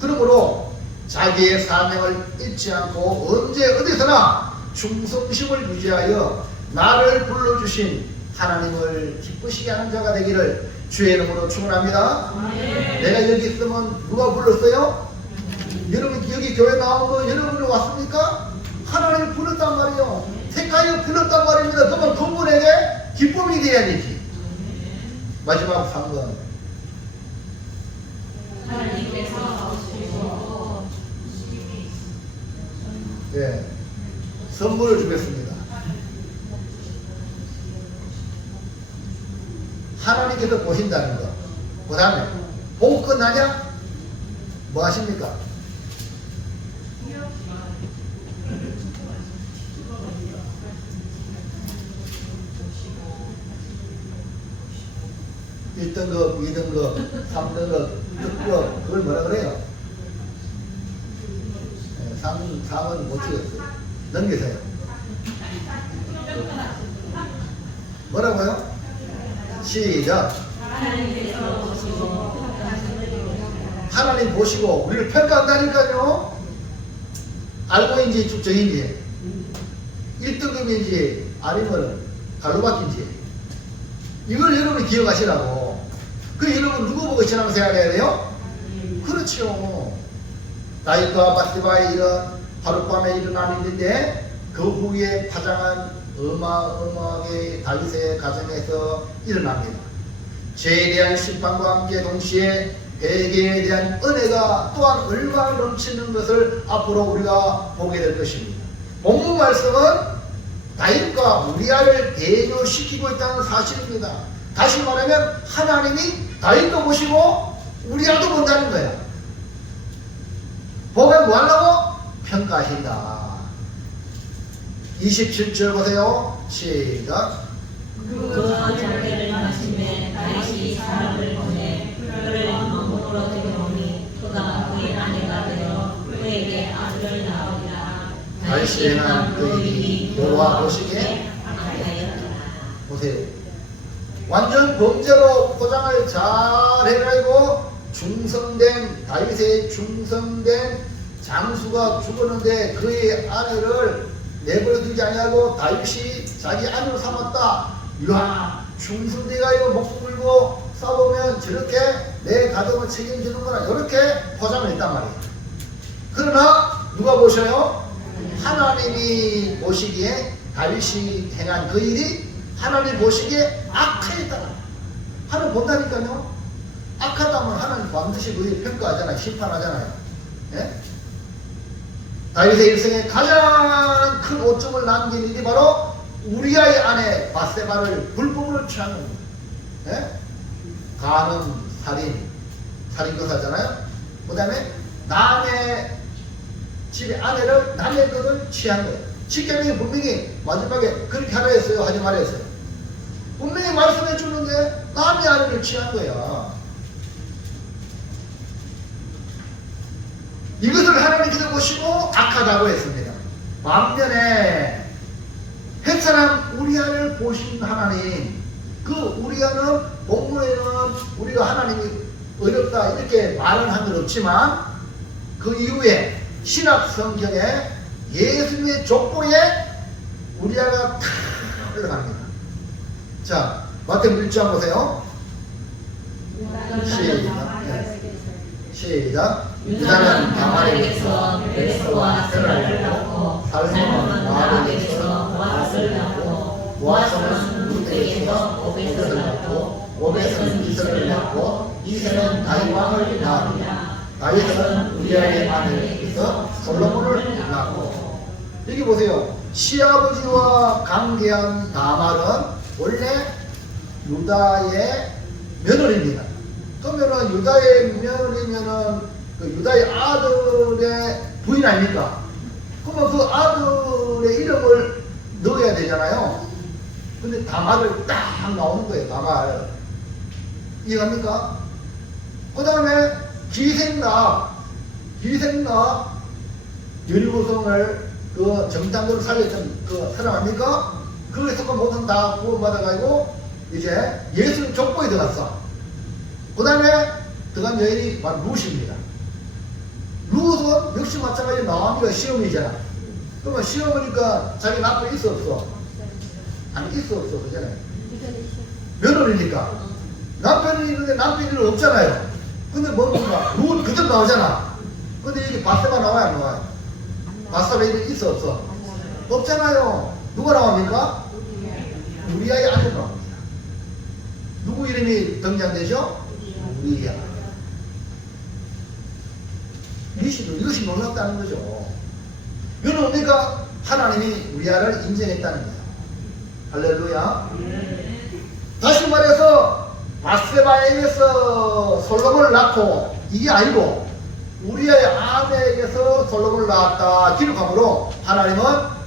그러므로 자기의 사명을 잊지 않고 언제 어디서나 충성심을 유지하여 나를 불러주신 하나님을 기쁘시게 하는 자가 되기를 주의 이름으로 축원합니다. 내가 여기 있으면 누가 불렀어요? 여러분 여기 교회 나온 거 여러분이 왔습니까? 하나님을 불렀단 말이에요. 택하여 불렀단 말입니다. 그러면 그분에게 기쁨이 돼야 되지. 마지막 3번. 하나님께서 주시고 예, 선물을 주겠습니다. 하나님께서 보신다는 거. 그 다음에 보고 끝나냐? 뭐 하십니까? 일등급 2등급, 3등급, 특급, 그걸 뭐라 그래요? 3은 못 찍었어요. 넘기세요. 뭐라고요? 시작. 하나님께서 보시고 하나님 보시고 우리를 평가한다니까요. 알고인지 축적인지 1등급인지 아니면 갈로바퀴인지 이걸 여러분이 기억하시라고. 그 여러분 누구 보고 신앙생활해야 돼요? 그렇죠. 다윗과 바세바의 일은 하룻밤에 일어난 일인데 그 후에 파장한 어마어마하게 다윗의 가정에서 일어납니다. 죄에 대한 심판과 함께 동시에 회개에 대한 은혜가 또한 얼마나 넘치는 것을 앞으로 우리가 보게 될 것입니다. 본문 말씀은 다윗과 우리아를 대조시키고 있다는 사실입니다. 다시 말하면 하나님이 다윗도 보시고 우리아도 본다는 거야. 보면 뭐 하려고? 평가하신다. 27절 보세요. 시작. 그 자기를 마침에 다윗이 사람을 보내 그를 왕으로 데려오니 그가 그의 아내가 되어 그에게 아들을 낳으리라. 다윗이 행한 그 일이 여호와 보시기에 악하였더라. 보세요. 완전 범죄로 포장을 잘 해가지고 중성된 다윗의 중성된 장수가 죽었는데 그의 아내를 내버려두지 아니하고 다윗이 자기 아내로 삼았다. 이야, 중성돼가지고 목숨 걸고 싸우면 저렇게 내 가정을 책임지는구나. 이렇게 포장을 했단 말이에요. 그러나 누가 보셔요? 하나님이 보시기에 다윗이 행한 그 일이 하나님 보시기에 악하였다. 하나님 본다니까요. 악하다면 하나님 반드시 그 일 평가하잖아요. 심판하잖아요. 예? 다윗의 일생에 가장 큰 오점을 남긴 일이 바로 우리아의 아내 바세바를 불법으로 취한 겁니다. 예? 간음, 살인교사잖아요. 그 다음에 남의 집의 아내를 남의 것을 취한 거예요. 십계명이 분명히 마지막에 그렇게 하라 했어요? 하지 말라 했어요? 분명히 말씀해 주는데 남의 아내를 취한 거야. 이것을 하나님께서 보시고 악하다고 했습니다. 반면에 햇사람 우리아를 보신 하나님, 그 우리아는 본문에는 우리가 하나님이 어렵다 이렇게 말은 한 건 없지만 그 이후에 신약 성경에 예수님의 족보에 우리아가 탁 올라갑니다. 자, 마태복음 1장 보세요. 시작. 유다는 다말에게서 베레스와 세라를 낳고 살몬은 라합에게서 보아스를 낳고 보아스는 룻에게서 오벳을 낳고 오벳은 이설을 낳고 이설은 다윗 왕을 낳으리라. 다윗은 우리아의 아내에게서 솔로몬을 낳고. 여기 보세요. 시아버지와 관계한 다말은 원래 유다의 며느리입니다. 그러면은 유다의 며느리면은 그 유다의 아들의 부인 아닙니까? 그러면 그 아들의 이름을 넣어야 되잖아요. 근데 다말을 딱 나오는 거예요. 다말. 이해갑니까? 그 다음에 기생나 유리구성을 그 정탐구를 살렸던 그 사람 아닙니까? 그에서 모든 다 구원받아가지고 이제 예수님 족보에 들어갔어. 그 다음에 들어간 여인이 바로 룻입니다. 룻은 역시 마찬가지로 나오미가 시어머니잖아. 그러면 시어머니까 자기 남편 있어 없어? 아니 있어 없어 그잖아요. 며느리니까 남편이 있는데 남편이 없잖아요. 근데 뭔가 룻 그대로 나오잖아. 근데 여기 바세바 나와요 안 나와요? 바세바 이름 있어 없어? 없잖아요. 누가 나옵니까? 우리아의 아들 나옵니다. 누구 이름이 등장되죠? 우리야. 이것이 놀랍다는 거죠. 이건 뭡니까? 하나님이 우리야를 인정했다는 거예요. 할렐루야. 다시 말해서 바세바에게서 솔로몬을 낳고 이게 아니고 우리야의 아내에게서 솔로몬을 낳았다 기록함으로 하나님은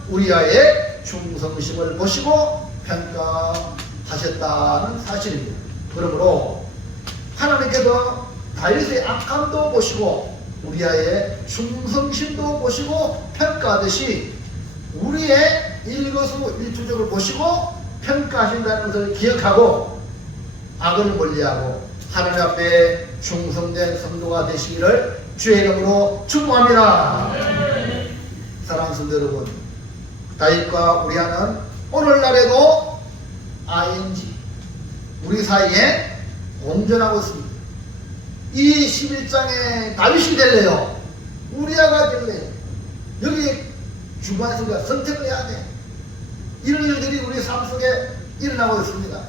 우리야의 충성심을 보시고 평가하셨다는 사실입니다. 그러므로 하나님께서 다윗의 악함도 보시고 우리야의 충성심도 보시고 평가하듯이 우리의 일거수일투족을 보시고 평가하신다는 것을 기억하고 악을 멀리하고 하나님 앞에 충성된 성도가 되시기를 주의 이름으로 축복합니다. 사랑하는 성도 여러분, 다윗과 우리아는 오늘날에도 ING 우리 사이에 공존하고 있습니다. 이 11장에 다윗이 될래요? 우리아가 될래요? 여기 주관에서 우리가 선택을 해야 돼. 이런 일들이 우리 삶 속에 일어나고 있습니다.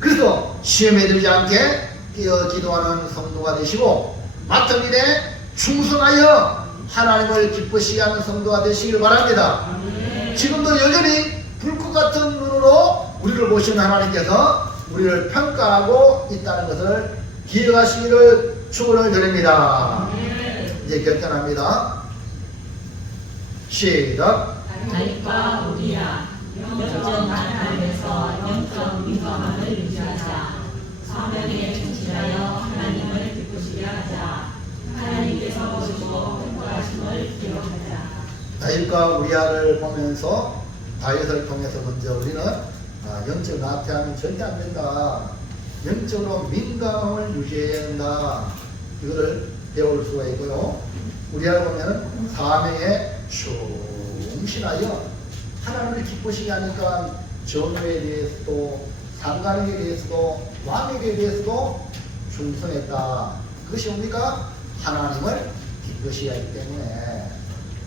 그래서 시험에 들지 않게 깨어 기도하는 성도가 되시고 맡은 일에 충성하여 하나님을 기쁘시게 하는 성도가 되시길 바랍니다. 지금도 여전히 불꽃 같은 눈으로 우리를 보시는 하나님께서 우리를 평가하고 있다는 것을 기억하시기를 축원을 드립니다. 이제 결단합니다. 시작. 다윗과 우리야 영적 나타남에서 영적 민감함을 유지하자. 사명에 충실하여 하나님을 기쁘시게 하자. 하나님께서 보시고 평가하심을 기억하자. 다윗과 우리아를 보면서 다윗을 통해서 먼저 우리는 영적 나태함이 절대 안 된다. 영적으로 민감함을 유지해야 된다. 이거를 배울 수가 있고요. 우리아를 보면 사명에 충실하여 하나님을 기쁘시게 하니까 정의에 대해서도 상관에게 대해서도 왕에게 대해서도 충성했다. 그것이 뭡니까? 하나님을 기쁘시게 하기 때문에.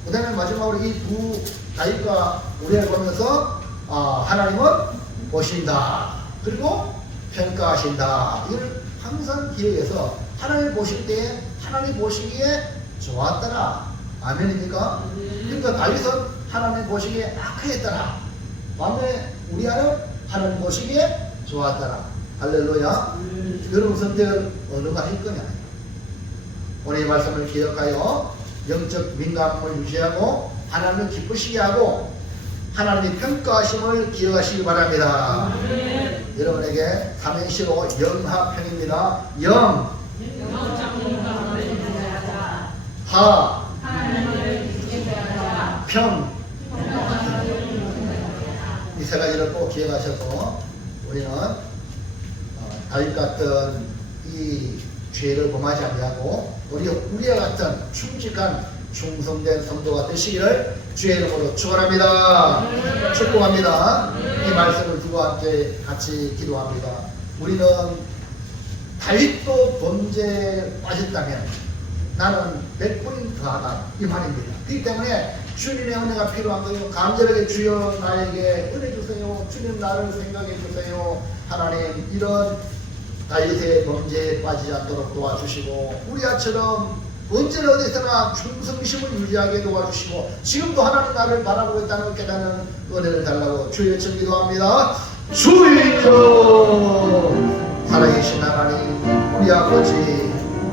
그 다음에 마지막으로 이 두 다윗과 우리를 보면서 하나님은 보신다. 그리고 평가하신다. 이걸 항상 기억해서 하나님을 보실 때에 하나님 보시기에 좋았더라. 아멘입니까? 그러니까 다윗은 하나님 보시기에 악했더라. 반면에 우리아는 하나님 보시기에 좋았더라. 할렐루야. 여러분 선택을 어느 가 할 거냐. 오늘 이 말씀을 기억하여 영적 민감함을 유지하고 하나님을 기쁘시게 하고 하나님의 평가하심을 기억하시기 바랍니다. 여러분에게 삼행시로 영하평입니다. 영, 하, 평. 이 세 가지를 꼭 기억하셔서 우리는 다윗 같은 이 죄를 범하지 아니하고 우리와 같은 충직한 충성된 성도가 되시기를 주의 이름으로 축원합니다. 축복합니다. 이 말씀을 두고 함께 같이 기도합니다. 우리는 다윗도 범죄에 빠졌다면 나는 100분 더하다 이 말입니다. 그렇기 때문에 주님의 은혜가 필요한 거예요. 간절하게 주여 나에게 은혜 주세요. 주님 나를 생각해 주세요. 하나님 이런 다윗의 범죄에 빠지지 않도록 도와주시고 우리아처럼 언제나 어디서나 충성심을 유지하게 도와주시고 지금도 하나님 나를 바라보고 있다는 걸 깨닫는 은혜를 달라고 주의 청 기도합니다. 주여 살아계신 하나님 우리 아버지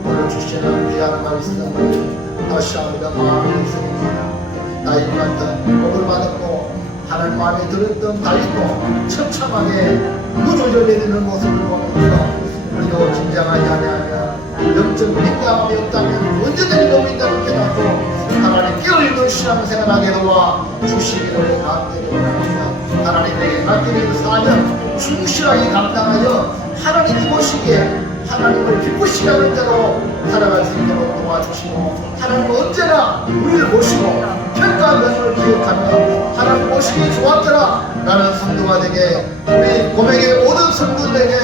오늘 주시는 귀한 말씀을 다시 한번 마음에 있습니다. 다윗 같은 복을 받았고 하나님 마음에 들었던 다윗도 처참하게 무너져 내리는 모습을 보면서 우리도 긴장하지 아니하며 영적 민감함이 없다면 언제든지 너무 있다는 깨닫고 하나님 깨어있는 신앙생활하게 도와 주시기를 간절히 원합니다. 하나님에게 맡기는 사명 충실하게 감당하여 하나님이 보시기에 하나님을 기쁘시게 하는 대로 살아갈 수 있도록 도와주시고 하나님은 언제나 우리를 보시고 평가하는 것을 기억하며 하나님 보시기 좋았더라 라는 성도가 되게 우리 고백의 모든 성도들에게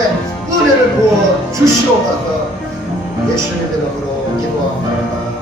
은혜를 부어 주시옵소서. 예수님 이름으로 기도합니다.